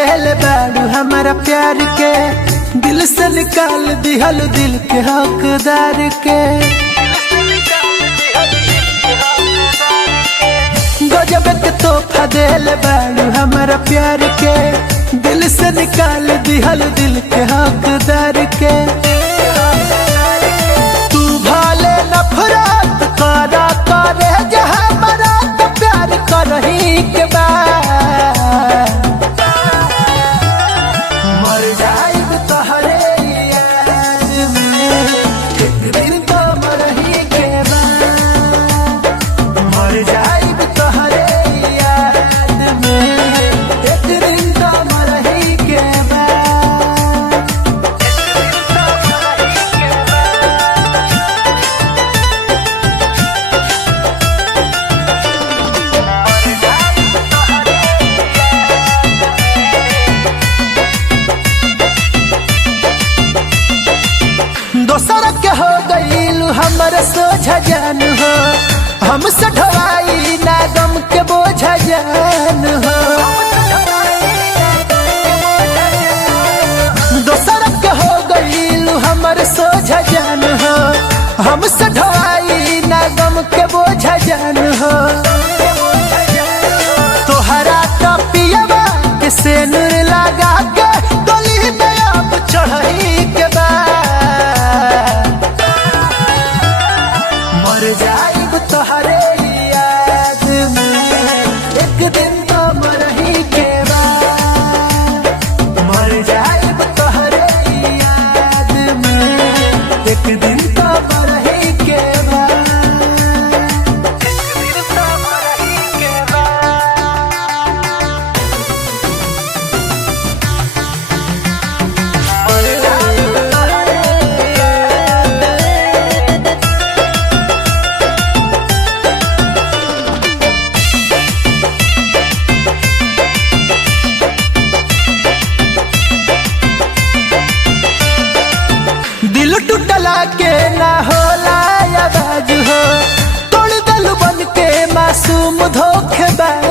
देले बाड़ू हमारा प्यार के, दिल से निकाल दिहल दिल के हकदार के। गजब के तोहफा देले बाड़ू हमारा प्यार के, दिल से निकाल दिहल दिल के हकदार के। तू भले नफरत करा करे जहाँ मरा तो प्यार करही के बाद मर जाइब तोहरे याद में, एक दिन तो मरही के बाद मर जाइब तोहरे याद में, एक दिन तो मरही के बाद। दोसर के हो गईल हमर सोझा जान हो, हमसे ढवाई ना गम के बोझा जान हो। दोसर के हो गईल हमर सोझा जान हो, हमसे ढवाई ना गम के बोझा जान हो। तोहरा तो पियवा के सेनुर लगा के गली में अब चढ़ही के बाद मर जाइब तोहरे याद में, एक दिन तो मरही के बाद मर जाइब तोहरे याद में, एक दिन तो मरही के बाद, एक दिन तो मरही के दिल टूटला के ना होला आवाज हो, तोड़ दिल बन के मासूम धोखेबाज